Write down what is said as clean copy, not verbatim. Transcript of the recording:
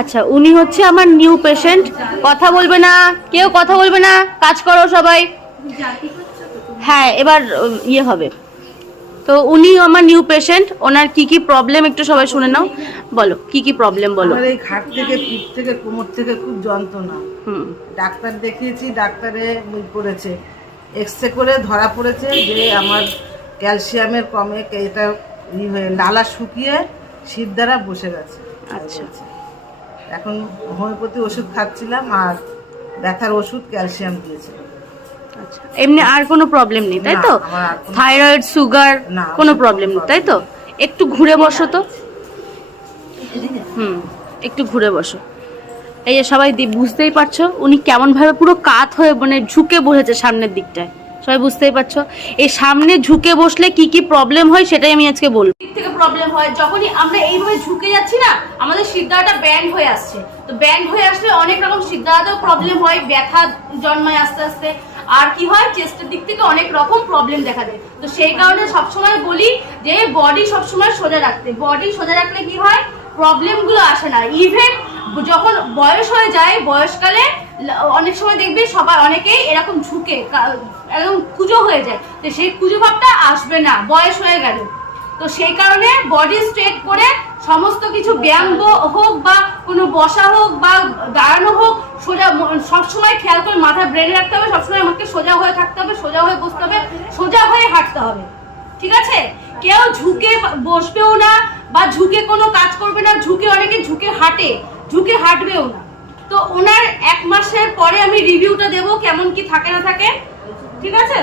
আচ্ছা, উনি হচ্ছে আমার নিউ পেশেন্ট। কথা বলবে না, কেউ কথা বলবে না, কাজ করো সবাই। হ্যাঁ, এবার ইয়ে হবে। তো উনি আমার নিউ পেশেন্ট, ওনার কি কি প্রবলেম একটু সবাই শুনে নাও। বলো কি কি প্রবলেম বলো। আমার এই ঘাট থেকে, পিঠ থেকে, কোমর থেকে খুব যন্ত্রণা। ডাক্তার দেখিয়েছি, ডাক্তারে করেছে এক্সরে করে ধরা পড়েছে যে আমার ক্যালসিয়ামের কমে এটা নালা শুকিয়ে শীত দ্বারা বসে গেছে। আচ্ছা, এখন হোমিওপ্যাথি ওষুধ খাচ্ছিলাম আর ব্যথার ওষুধ ক্যালসিয়াম দিয়েছে। আচ্ছা, এমনি আর কোনো প্রবলেম নেই তাই তো? থাইরয়েড, সুগার কোনো প্রবলেম নেই তাই তো? একটু ঘুরে বসো তো। একটু ঘুরে বসো। এই যে সবাই বুঝতেই পারছো উনি কেমন ভাবে পুরো কাত হয়ে মানে ঝুঁকে বসেছে সামনের দিকটায়। সবাই বুঝতেই পারছো এই সামনে ঝুঁকে বসলে কি কি প্রবলেম হয় সেটাই আমি আজকে বলবো। দিক থেকে প্রবলেম হয় যখনই আমরা এইভাবে ঝুঁকে যাচ্ছি না, আমাদের সিদ্ধাটা ব্যান্ড হয়ে আসছে। তো ব্যান্ড হয়ে আসলে অনেক রকম সিদ্ধাতেও প্রবলেম হয়, ব্যথা জন্মায় আস্তে আস্তে। আর কি হয়, চেস্টের দিক থেকে অনেক রকম প্রবলেম দেখা দেয়। তো সেই কারণে সবসময় বলি যে বডি সবসময় সোজা রাখতে। বডি সোজা রাখলে কি হয়, প্রবলেম গুলো আসে না। ইভেন যখন বয়স হয়ে যায়, বয়সকালে অনেক সময় দেখবি সবাই অনেকেই এরকম ঝুঁকে একদম কুজো হয়ে যায়। তো সেই কুজো ভাবটা আসবে না বয়স হয়ে গেল। তো সেই কারণে বডি স্ট্রেট করে সমস্ত কিছু ব্যায়াম হোক বা কোনো বসা হোক বা দাঁড়ানো হোক, সোজা সবসময় খেয়াল করে মাথা ব্রেনে রাখতে হবে। সবসময় আমাকে সোজা হয়ে থাকতে হবে, সোজা হয়ে বসতে হবে, সোজা হয়ে হাঁটতে হবে। ঠিক আছে? কেউ ঝুঁকে বসবেও না বা ঝুঁকে কোনো কাজ করবে না। ঝুঁকে অনেকে ঝুঁকে হাঁটে, ঝুঁকে হাঁটবেও না। তো ওনার 1 মাসের পরে আমি রিভিউটা দেবো কেমন কি থাকে না থাকে। ঠিক আছে?